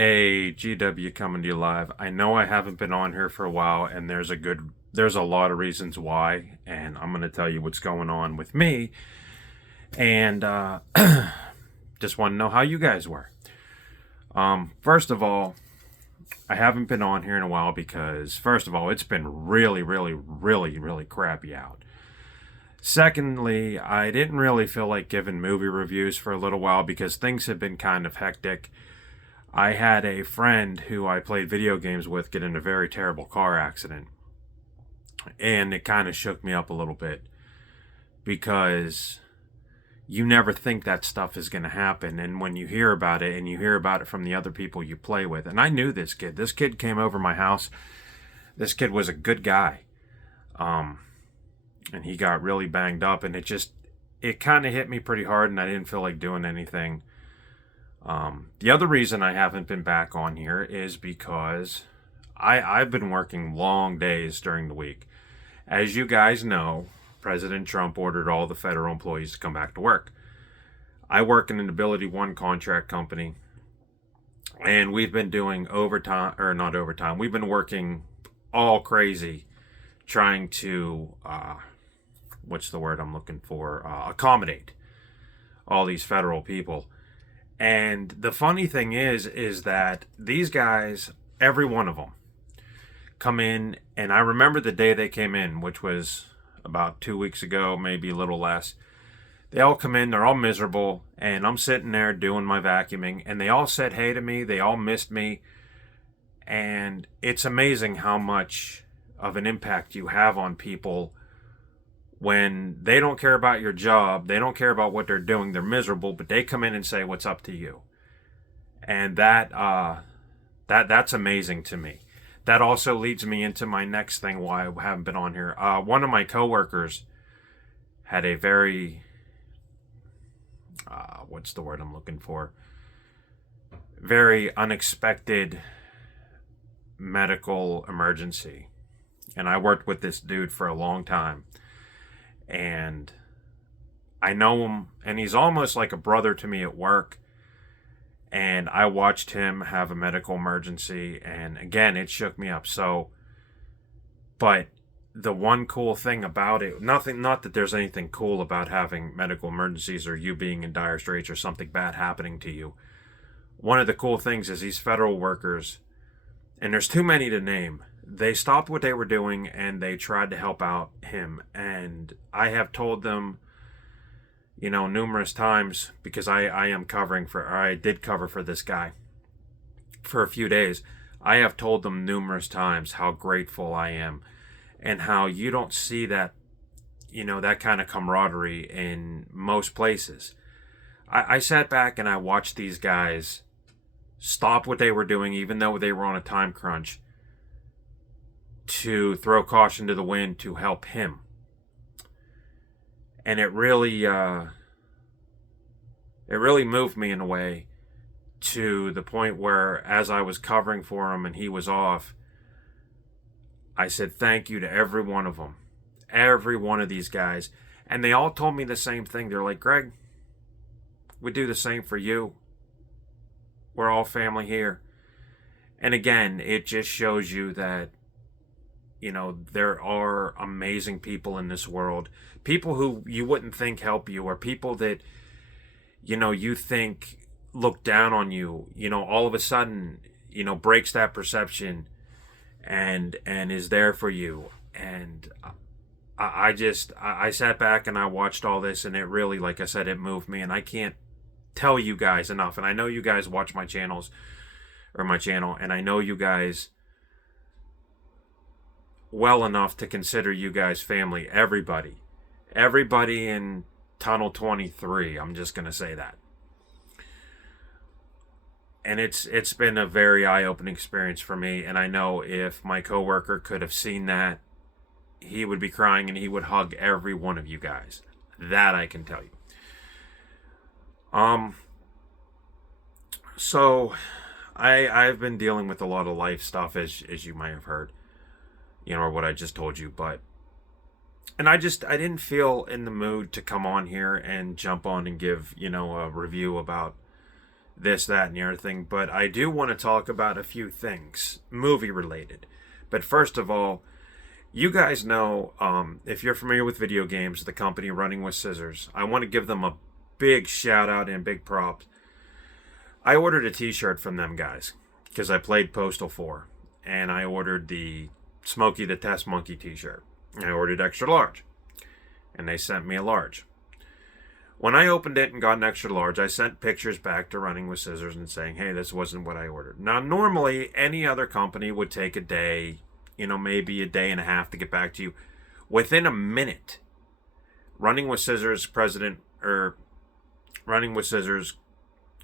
Hey, GW coming to you live. I know I haven't been on here for a while, and there's a lot of reasons why, and I'm going to tell you what's going on with me, and just want to know how you guys were. First of all, I haven't been on here in a while because, first of all, it's been really crappy out. Secondly, I didn't really feel like giving movie reviews for a little while because things have been kind of hectic. I had a friend who I played video games with get in a very terrible car accident. And it kind of shook me up a little bit because you never think that stuff is going to happen. And when you hear about it, and you hear about it from the other people you play with, and I knew this kid. This kid came over my house. This kid was a good guy. And he got really banged up, and it kind of hit me pretty hard, and I didn't feel like doing anything. The other reason I haven't been back on here is because I've been working long days during the week. As you guys know, President Trump ordered all the federal employees to come back to work. I work in an Ability One contract company, and we've been doing overtime, or not overtime, we've been working all crazy trying to, what's the word I'm looking for, accommodate all these federal people. And the funny thing is that these guys, every one of them, come in, and I remember the day they came in, which was about 2 weeks ago, maybe a little less. They all come in, they're all miserable, and I'm sitting there doing my vacuuming, and they all said hey to me, they all missed me, and it's amazing how much of an impact you have on people when they don't care about your job, they don't care about what they're doing, they're miserable, but they come in and say, what's up to you? And that's amazing to me. That also leads me into my next thing why I haven't been on here. One of my coworkers had a very, what's the word I'm looking for? Very unexpected medical emergency. And I worked with this dude for a long time. And I know him, and he's almost like a brother to me at work. And I watched him have a medical emergency, and again, it shook me up. So, but the one cool thing about it, not that there's anything cool about having medical emergencies or you being in dire straits or something bad happening to you. One of the cool things is these federal workers, and there's too many to name, they stopped what they were doing and they tried to help out him. And I have told them, numerous times, because I did cover for this guy for a few days. I have told them numerous times how grateful I am and how you don't see that, that kind of camaraderie in most places. I sat back and I watched these guys stop what they were doing, even though they were on a time crunch, to throw caution to the wind to help him. And it really moved me in a way, to the point where as I was covering for him and he was off, I said thank you to every one of them, every one of these guys. And they all told me the same thing. They're like, Greg, we do the same for you. We're all family here. And again, it just shows you that there are amazing people in this world. People who you wouldn't think help you, or people that, you think look down on you, all of a sudden, breaks that perception and is there for you. And I sat back and I watched all this, and it really, like I said, it moved me. And I can't tell you guys enough. And I know you guys watch my channel, and I know you guys well enough to consider you guys family. Everybody in Tunnel 23, I'm just going to say that. And it's been a very eye-opening experience for me, and I know if my coworker could have seen that, he would be crying and he would hug every one of you guys. That I can tell you. So I've been dealing with a lot of life stuff, as you might have heard, or what I just told you, and I didn't feel in the mood to come on here and jump on and give, a review about this, that, and the other thing. But I do want to talk about a few things, movie related. But first of all, you guys know, if you're familiar with video games, the company Running with Scissors, I want to give them a big shout out and big props. I ordered a t-shirt from them guys because I played Postal 4, and I ordered the Smokey the Test Monkey t-shirt. I ordered extra large, and they sent me a large. When I opened it and got an extra large, I sent pictures back to Running with Scissors and saying, hey, this wasn't what I ordered. Now, normally, any other company would take a day, maybe a day and a half to get back to you. Within a minute, Running with Scissors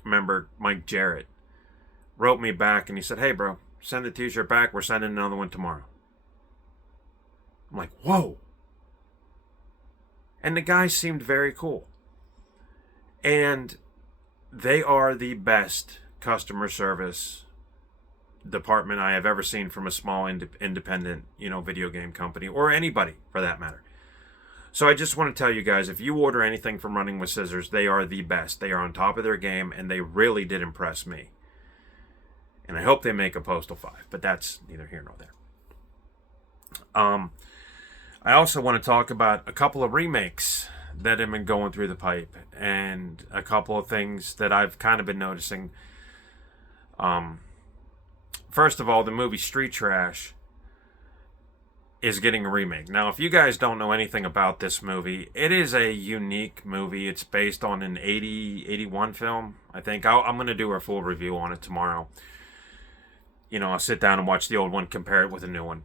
member Mike Jarrett wrote me back and he said, hey, bro, send the t-shirt back. We're sending another one tomorrow. I'm like, whoa. And the guy seemed very cool. And they are the best customer service department I have ever seen from a small independent, video game company, or anybody for that matter. So I just want to tell you guys, if you order anything from Running with Scissors, they are the best. They are on top of their game, and they really did impress me. And I hope they make a Postal 5, but that's neither here nor there. I also want to talk about a couple of remakes that have been going through the pipe, and a couple of things that I've kind of been noticing. First of all, the movie Street Trash is getting a remake. Now, if you guys don't know anything about this movie, it is a unique movie. It's based on an 81 film, I think. I'm going to do a full review on it tomorrow. I'll sit down and watch the old one, compare it with the new one.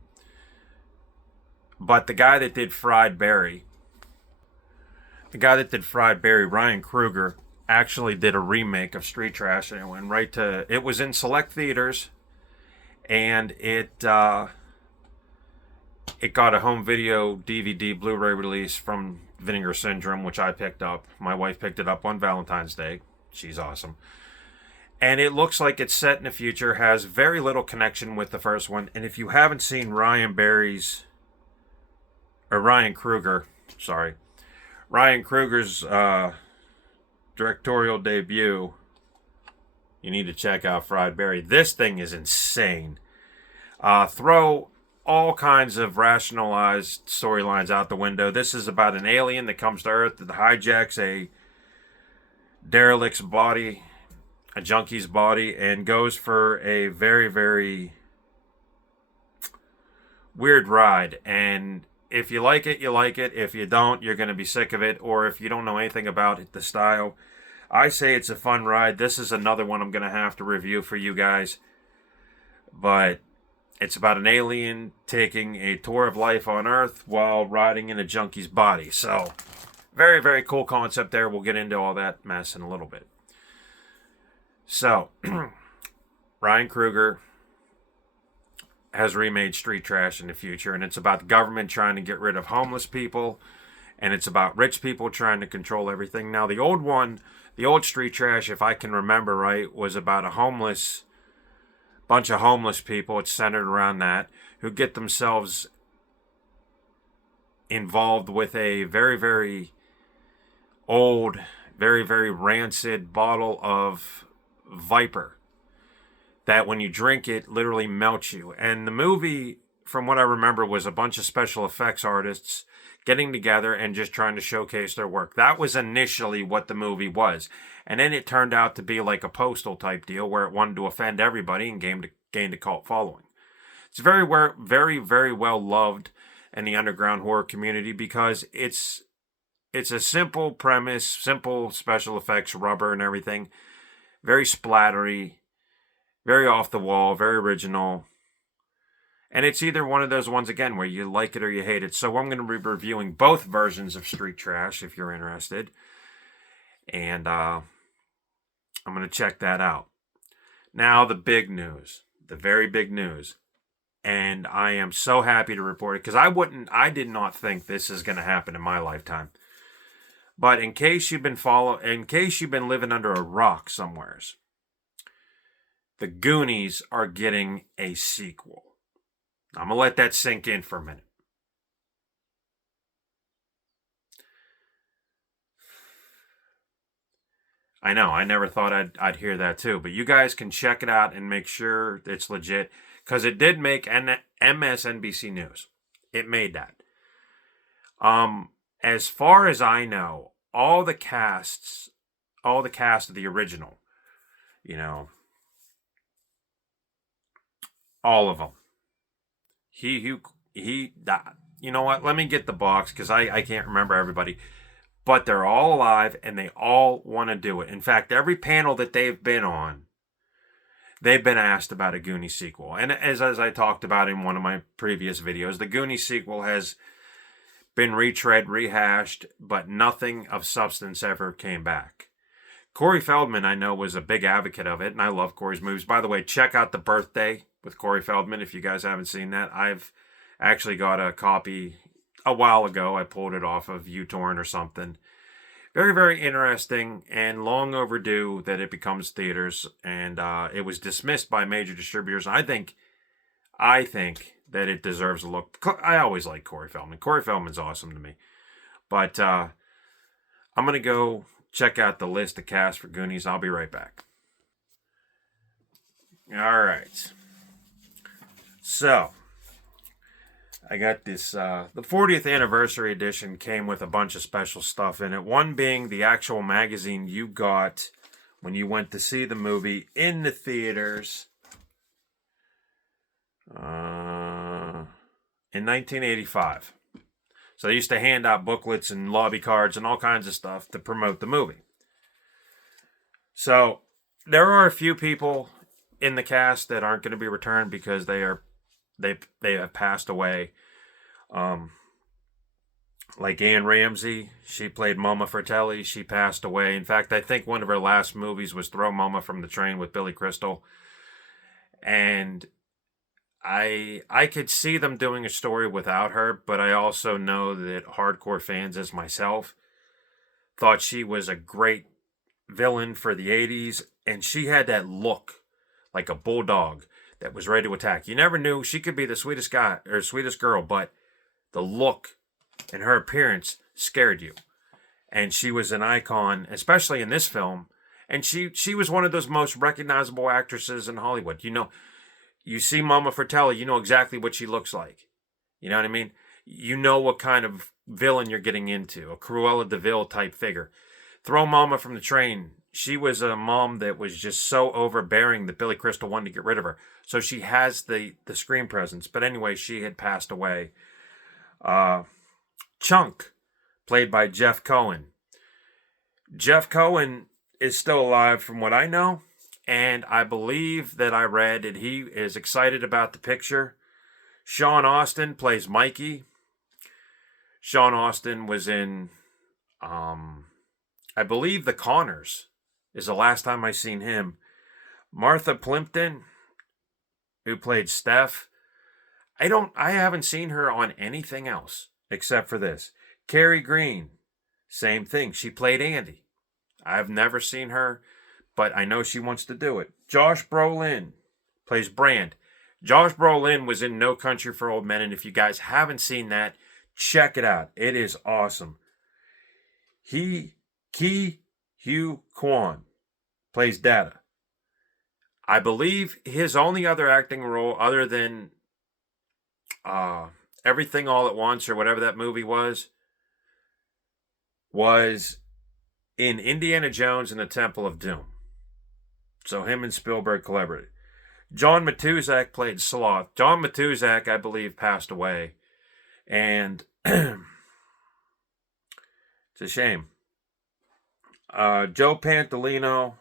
But the guy that did Fried Barry, Ryan Kruger, actually did a remake of Street Trash, and it went right to, it was in select theaters, and it got a home video DVD Blu-ray release from Vinegar Syndrome, which I picked up. My wife picked it up on Valentine's Day. She's awesome. And it looks like it's set in the future, has very little connection with the first one. And if you haven't seen Ryan Kruger's directorial debut, you need to check out Fried Barry. This thing is insane. Throw all kinds of rationalized storylines out the window. This is about an alien that comes to Earth that hijacks a derelict's body, a junkie's body, and goes for a very, very weird ride. And if you like it, you like it. If you don't, you're going to be sick of it. Or if you don't know anything about it, the style, I say it's a fun ride. This is another one I'm going to have to review for you guys. But it's about an alien taking a tour of life on Earth while riding in a junkie's body. So, very, very cool concept there. We'll get into all that mess in a little bit. So, Ryan Kruger has remade Street Trash in the future, and it's about the government trying to get rid of homeless people, and it's about rich people trying to control everything. Now, the old Street Trash, if I can remember right, was about a bunch of homeless people. It's centered around that, who get themselves involved with a very, very old, very, very rancid bottle of Viper that when you drink it literally melts you. And the movie, from what I remember, was a bunch of special effects artists getting together and just trying to showcase their work. That was initially what the movie was. And then it turned out to be like a Postal type deal where it wanted to offend everybody and gained a cult following. It's very, very, very well loved in the underground horror community because it's a simple premise, simple special effects, rubber and everything. Very splattery, very off the wall, very original. And it's either one of those ones, again, where you like it or you hate it. So I'm going to be reviewing both versions of Street Trash if you're interested. And I'm going to check that out. Now, the big news. The very big news. And I am so happy to report it because I did not think this is going to happen in my lifetime. But in case you've been living under a rock somewheres, the Goonies are getting a sequel. I'm going to let that sink in for a minute. I know. I never thought I'd hear that too. But you guys can check it out and make sure it's legit because it did make MSNBC News. It made that. Um, as far as I know, all the cast of the original, you know, all of them. He. You know what? Let me get the box because I can't remember everybody. But they're all alive and they all want to do it. In fact, every panel that they've been on, they've been asked about a Goonies sequel. And as I talked about in one of my previous videos, the Goonies sequel has been retread, rehashed, but nothing of substance ever came back. Corey Feldman, I know, was a big advocate of it, and I love Corey's movies. By the way, check out The Birthday with Corey Feldman if you guys haven't seen that. I've actually got a copy a while ago. I pulled it off of uTorrent or something. Very, very interesting and long overdue that it becomes theaters, and it was dismissed by major distributors. I think that it deserves a look. I always like Corey Feldman. Corey Feldman's awesome to me. But I'm going to go check out the list of cast for Goonies. I'll be right back. All right. So, I got this, the 40th anniversary edition came with a bunch of special stuff in it. One being the actual magazine you got when you went to see the movie in the theaters in 1985. So they used to hand out booklets and lobby cards and all kinds of stuff to promote the movie. So there are a few people in the cast that aren't going to be returned because they have passed away. Like Anne Ramsey, she played Mama Fratelli. She passed away. In fact, I think one of her last movies was Throw Mama from the Train with Billy Crystal. And I could see them doing a story without her, but I also know that hardcore fans as myself thought she was a great villain for the 80s, and she had that look like a bulldog that was ready to attack. You never knew she could be the sweetest guy or sweetest girl, but the look and her appearance scared you. And she was an icon, especially in this film. And she was one of those most recognizable actresses in Hollywood. You know, you see Mama Fratelli, you know exactly what she looks like. You know what I mean? You know what kind of villain you're getting into, a Cruella de Vil type figure. Throw Mama from the Train. She was a mom that was just so overbearing that Billy Crystal wanted to get rid of her. So she has the screen presence. But anyway, she had passed away. Chunk, played by Jeff Cohen. Jeff Cohen is still alive from what I know. And I believe that I read that he is excited about the picture. Sean Austin plays Mikey. Sean Austin was in, I believe, The Connors is the last time I seen him. Martha Plimpton, who played Steph. I haven't seen her on anything else except for this. Carrie Green, same thing. She played Andy. I've never seen her, but I know she wants to do it. Josh Brolin plays Brand. Josh Brolin was in No Country for Old Men, and if you guys haven't seen that, check it out. It is awesome. Ki Hugh Kwan plays Data. I believe his only other acting role, other than Everything All at Once or whatever that movie was in Indiana Jones and the Temple of Doom. So him and Spielberg collaborated. John Matuzak played Sloth. John Matuzak, I believe, passed away. And it's a shame. Joe Pantolino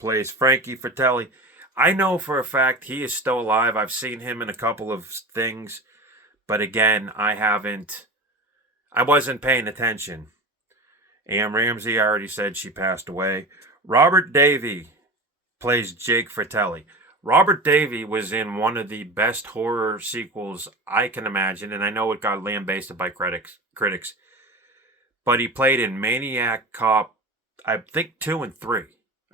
plays Frankie Fratelli. I know for a fact he is still alive. I've seen him in a couple of things. But again, I wasn't paying attention. Anne Ramsey, I already said she passed away. Robert Davi plays Jake Fratelli. Robert Davi was in one of the best horror sequels I can imagine, and I know it got lambasted by critics. But he played in Maniac Cop, I think 2 and 3.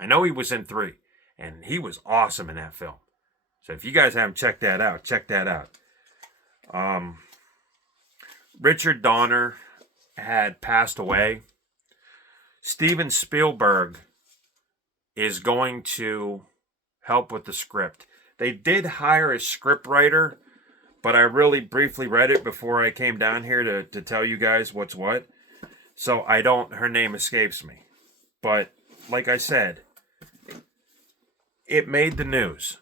I know he was in 3, and he was awesome in that film. So if you guys haven't checked that out, check that out. Richard Donner had passed away. Steven Spielberg is going to help with the script. They did hire a script writer, but I really briefly read it before I came down here to tell you guys what's what. So her name escapes me. But like I said, it made the news.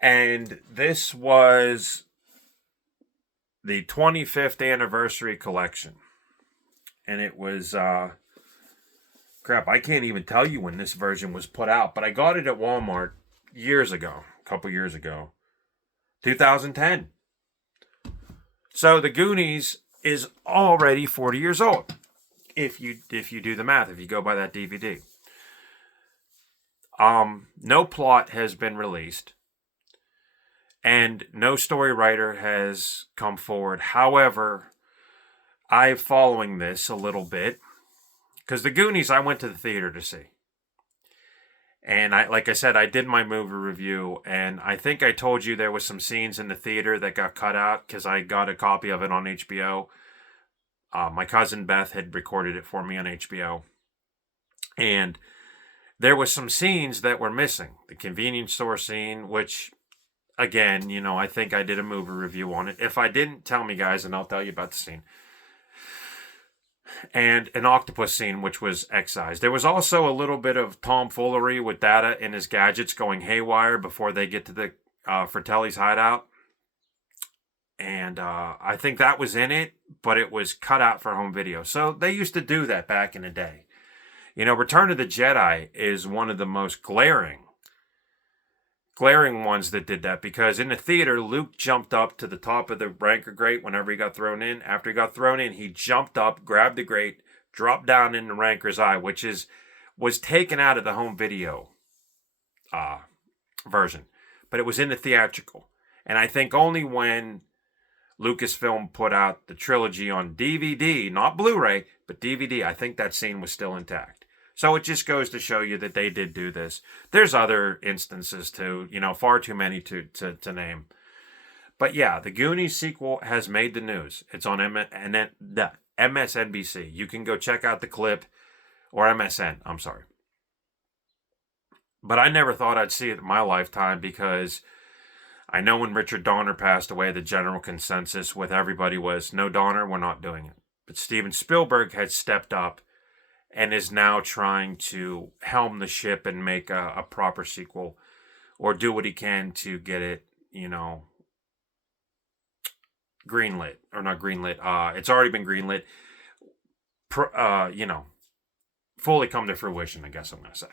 And this was the 25th anniversary collection. And it was, crap, I can't even tell you when this version was put out, but I got it at Walmart years ago, a couple years ago, 2010. So the Goonies is already 40 years old, if you do the math, if you go by that DVD. No plot has been released, and no story writer has come forward. However, I'm following this a little bit, because the Goonies I went to the theater to see. And like I said, I did my movie review, and I think I told you there was some scenes in the theater that got cut out because I got a copy of it on HBO. My cousin Beth had recorded it for me on HBO. And there was some scenes that were missing. The convenience store scene, which, again, I think I did a movie review on it. If I didn't, tell me, guys, and I'll tell you about the scene. And an octopus scene, which was excised. There was also a little bit of tomfoolery with Data and his gadgets going haywire before they get to the Fratelli's hideout. And I think that was in it, but it was cut out for home video. So they used to do that back in the day. Return of the Jedi is one of the most glaring ones that did that, because in the theater, Luke jumped up to the top of the Ranker grate whenever he got thrown in. After he got thrown in, he jumped up, grabbed the grate, dropped down in the Ranker's eye, which was taken out of the home video version, but it was in the theatrical. And I think only when Lucasfilm put out the trilogy on DVD, not Blu-ray, but DVD, I think that scene was still intact. So it just goes to show you that they did do this. There's other instances too, far too many to name. But yeah, the Goonies sequel has made the news. It's on MSNBC. You can go check out the clip, or MSN, I'm sorry. But I never thought I'd see it in my lifetime, because I know when Richard Donner passed away, the general consensus with everybody was, no, Donner, we're not doing it. But Steven Spielberg had stepped up and is now trying to helm the ship and make a proper sequel, or do what he can to get it, greenlit, or not greenlit. It's already been greenlit, fully come to fruition, I guess I'm going to say.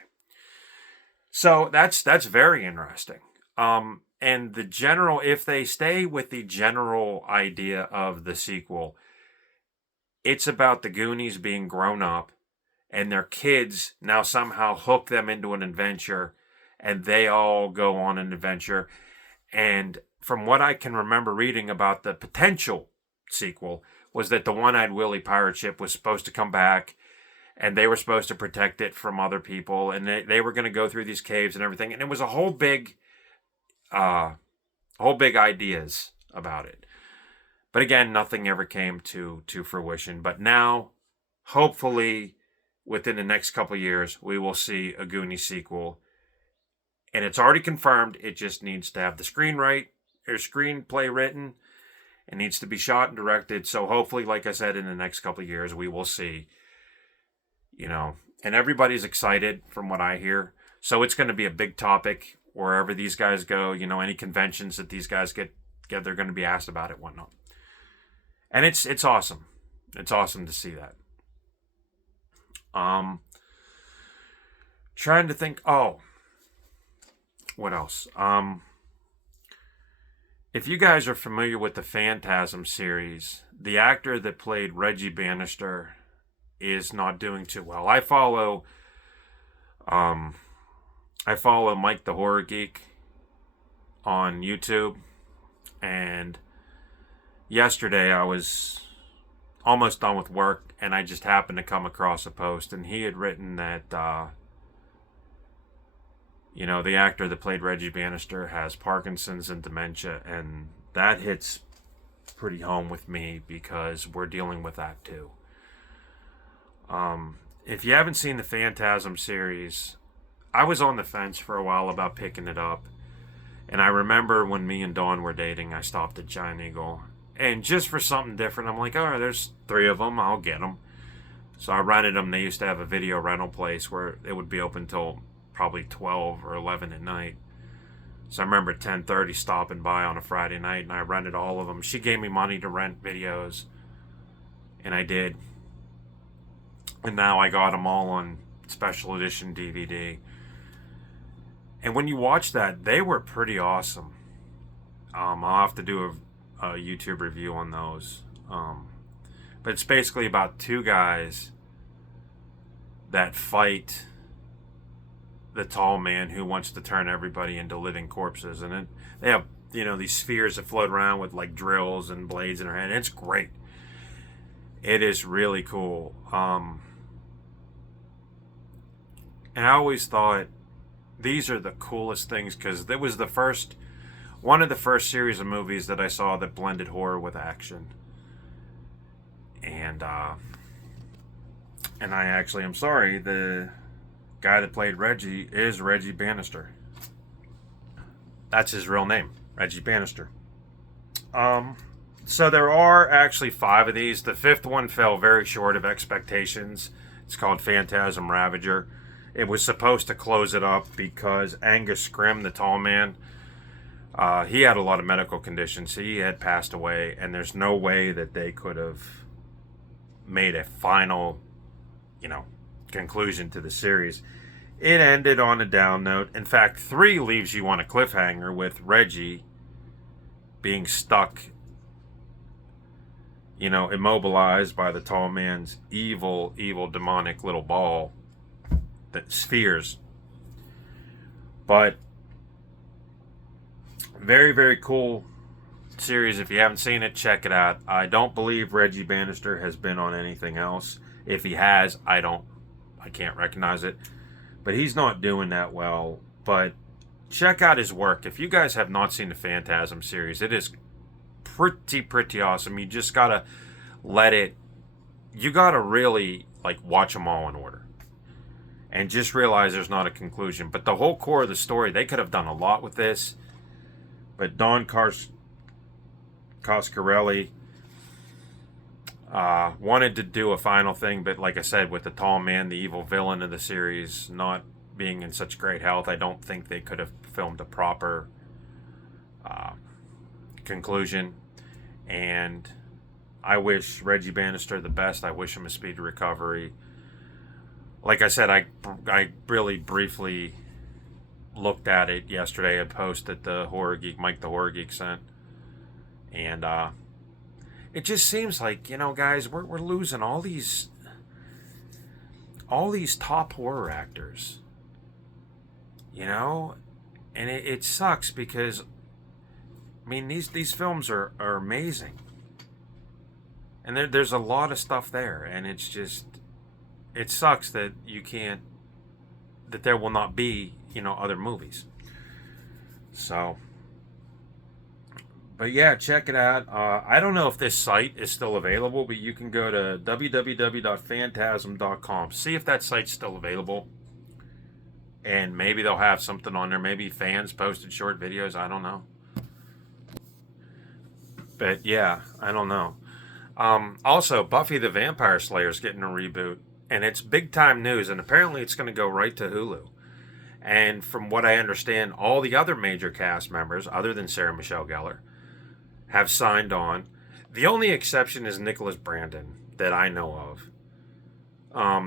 So that's very interesting. And if they stay with the general idea of the sequel, it's about the Goonies being grown up, and their kids now somehow hook them into an adventure, and they all go on an adventure. And from what I can remember reading about the potential sequel, was that the One-Eyed Willie pirate ship was supposed to come back, and they were supposed to protect it from other people, and they were going to go through these caves and everything. And it was a whole big ideas about it. But again, nothing ever came to fruition. But now, hopefully, within the next couple years, we will see a Goonies sequel. And it's already confirmed. It just needs to have the screenplay written. It needs to be shot and directed. So hopefully, like I said, in the next couple of years, we will see, and everybody's excited from what I hear. So it's going to be a big topic wherever these guys go. Any conventions that these guys get, they're going to be asked about it, whatnot. And it's awesome. It's awesome to see that. Trying to think. Oh, what else? If you guys are familiar with the Phantasm series, the actor that played Reggie Bannister is not doing too well. I follow Mike the Horror Geek on YouTube, and yesterday I was almost done with work, and I just happened to come across a post, and he had written that the actor that played Reggie Bannister has Parkinson's and dementia, and that hits pretty home with me because we're dealing with that too. if you haven't seen the Phantasm series, I was on the fence for a while about picking it up. And I remember when me and Dawn were dating, I stopped at Giant Eagle. And just for something different, I'm like, all right, there's 3 of them. I'll get them. So I rented them. They used to have a video rental place where it would be open till probably 12 or 11 at night. So I remember at 10:30 stopping by on a Friday night, and I rented all of them. She gave me money to rent videos, and I did. And now I got them all on special edition DVD. And when you watch that, they were pretty awesome. I'll have to do a YouTube review on those. But it's basically about 2 guys that fight the tall man who wants to turn everybody into living corpses. And they have, these spheres that float around with like drills and blades in their hand. It's great. It is really cool. And I always thought these are the coolest things because it was one of the first series of movies that I saw that blended horror with action. And I'm sorry, the guy that played Reggie is Reggie Bannister. That's his real name, Reggie Bannister. So there are actually 5 of these. The 5th one fell very short of expectations. It's called Phantasm Ravager. It was supposed to close it up because Angus Scrim, the tall man, he had a lot of medical conditions. He had passed away, and there's no way that they could have made a final, conclusion to the series. It ended on a down note. In fact, 3 leaves you on a cliffhanger with Reggie being stuck, immobilized by the tall man's evil, demonic little ball that spheres. But very, very cool series. If you haven't seen it, check it out. I don't believe Reggie Bannister has been on anything else. If he has, I can't recognize it. But he's not doing that well. But check out his work. If you guys have not seen the Phantasm series, it is pretty awesome. You just gotta you gotta really watch them all in order. And just realize there's not a conclusion. But the whole core of the story, they could have done a lot with this. But Don Coscarelli wanted to do a final thing, but like I said, with the tall man, the evil villain of the series, not being in such great health, I don't think they could have filmed a proper conclusion. And I wish Reggie Bannister the best. I wish him a speedy recovery. Like I said, I really briefly looked at it yesterday. A post that the Horror Geek, Mike the Horror Geek, sent. And it just seems like, guys, we're losing all these top horror actors. And it sucks because, these films are amazing. And there's a lot of stuff there, and it's just, it sucks that that there will not be, other movies. So, but yeah, check it out. I don't know if this site is still available, but you can go to www.phantasm.com. See if that site's still available. And maybe they'll have something on there. Maybe fans posted short videos. I don't know. But yeah, I don't know. Also, Buffy the Vampire Slayer is getting a reboot. And it's big time news. And apparently it's going to go right to Hulu. And from what I understand, all the other major cast members, other than Sarah Michelle Gellar, have signed on. The only exception is Nicholas Brandon that I know of.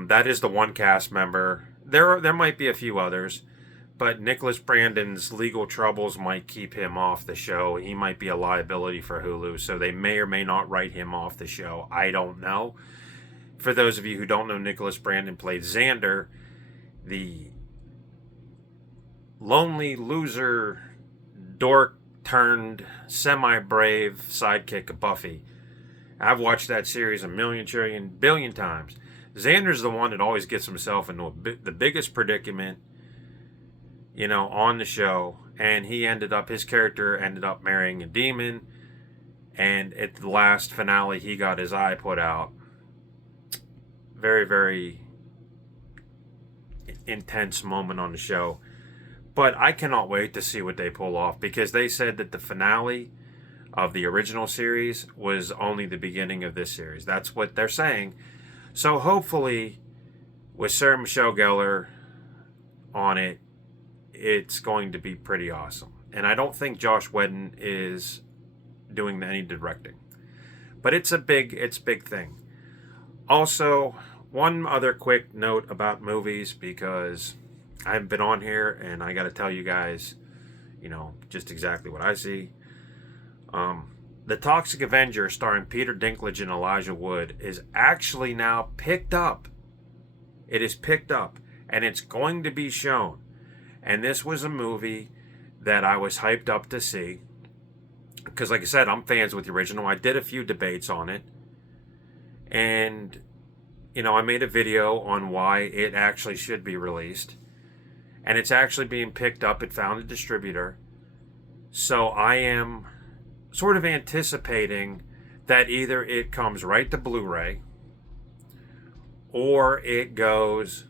That is the one cast member. There might be a few others, but Nicholas Brandon's legal troubles might keep him off the show. He might be a liability for Hulu, so they may or may not write him off the show. I don't know. For those of you who don't know, Nicholas Brandon played Xander, the lonely loser, dork turned semi-brave sidekick of Buffy. I've watched that series a million, trillion, billion times. Xander's the one that always gets himself into the biggest predicament, on the show. And his character ended up marrying a demon. And at the last finale, he got his eye put out. Very, very intense moment on the show. But I cannot wait to see what they pull off, because they said that the finale of the original series was only the beginning of this series. That's what they're saying. So hopefully, with Sarah Michelle Gellar on it, it's going to be pretty awesome. And I don't think Josh Whedon is doing any directing, but it's a big thing. Also, one other quick note about movies, because I haven't been on here and I got to tell you guys, just exactly what I see. The Toxic Avenger, starring Peter Dinklage and Elijah Wood, is actually now picked up. It is picked up, and it's going to be shown. And this was a movie that I was hyped up to see, because, like I said, I'm fans with the original. I did a few debates on it, and I made a video on why it actually should be released, and it's actually being picked up. It found a distributor, so I am sort of anticipating that either it comes right to Blu-ray, or it goes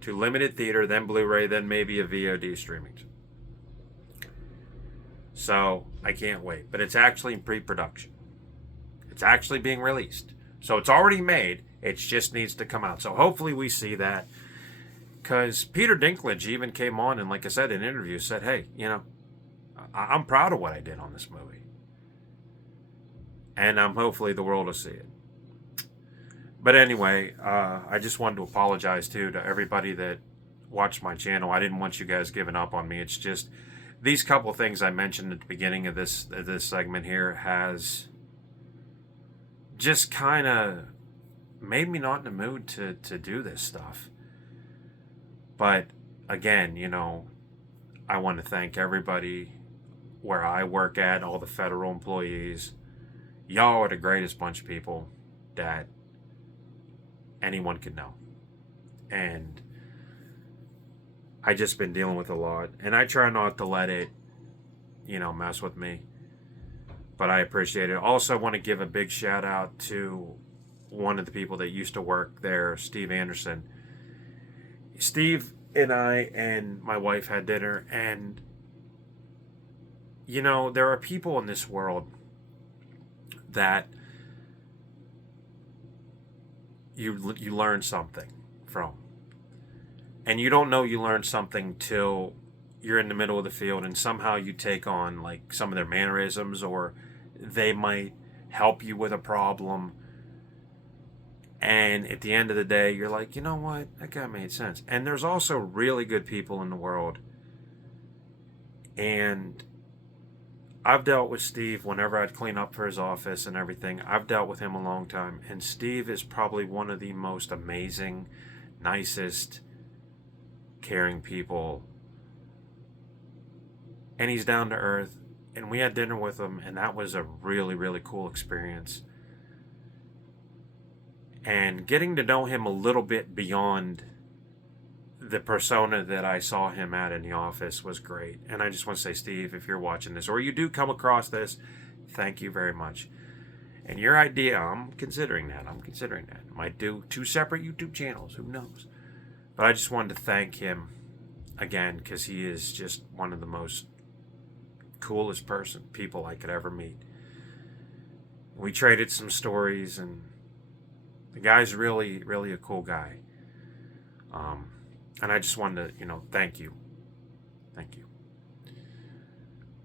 to limited theater, then Blu-ray, then maybe a VOD streaming. So I can't wait. But it's actually in pre-production. It's actually being released. So it's already made. It just needs to come out. So hopefully we see that. Because Peter Dinklage even came on and, like I said in an interview, said, hey, I'm proud of what I did on this movie. And hopefully the world will see it. But anyway, I just wanted to apologize, too, to everybody that watched my channel. I didn't want you guys giving up on me. It's just these couple things I mentioned at the beginning of this segment here has just kind of made me not in the mood to do this stuff. But again, I want to thank everybody where I work at, all the federal employees. Y'all are the greatest bunch of people that anyone could know. And I just been dealing with a lot, and I try not to let it mess with me, but I appreciate it. Also want to give a big shout out to one of the people that used to work there, Steve Anderson. Steve and I and my wife had dinner, and there are people in this world that you learn something from. And you don't know you learned something till you're in the middle of the field, and somehow you take on like some of their mannerisms, or they might help you with a problem. And at the end of the day, you're like, you know what? That guy made sense. And there's also really good people in the world. And I've dealt with Steve whenever I'd clean up for his office and everything. I've dealt with him a long time. And Steve is probably one of the most amazing, nicest, caring people. And he's down to earth. And we had dinner with him, and that was a really, really cool experience. And getting to know him a little bit beyond the persona that I saw him at in the office was great. And I just want to say, Steve, if you're watching this, or you do come across this, thank you very much. And your idea, I'm considering that. Might do 2 separate YouTube channels, who knows. But I just wanted to thank him again, because he is just one of the most coolest people I could ever meet. We traded some stories, and the guy's really, really a cool guy. And I just wanted to, thank you.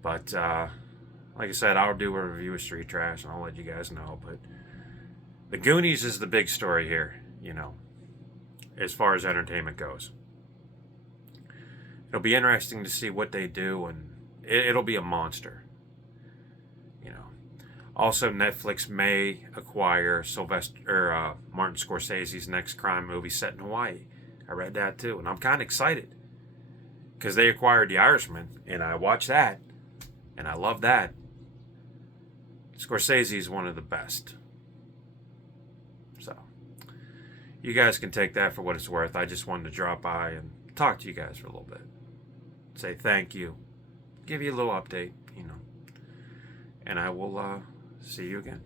But, like I said, I'll do a review of Street Trash, and I'll let you guys know. But The Goonies is the big story here, as far as entertainment goes. It'll be interesting to see what they do, and it'll be a monster. Also, Netflix may acquire Martin Scorsese's next crime movie set in Hawaii. I read that too, and I'm kind of excited because they acquired The Irishman, and I watched that, and I love that. Scorsese is one of the best. So, you guys can take that for what it's worth. I just wanted to drop by and talk to you guys for a little bit. Say thank you. Give you a little update, and I will see you again.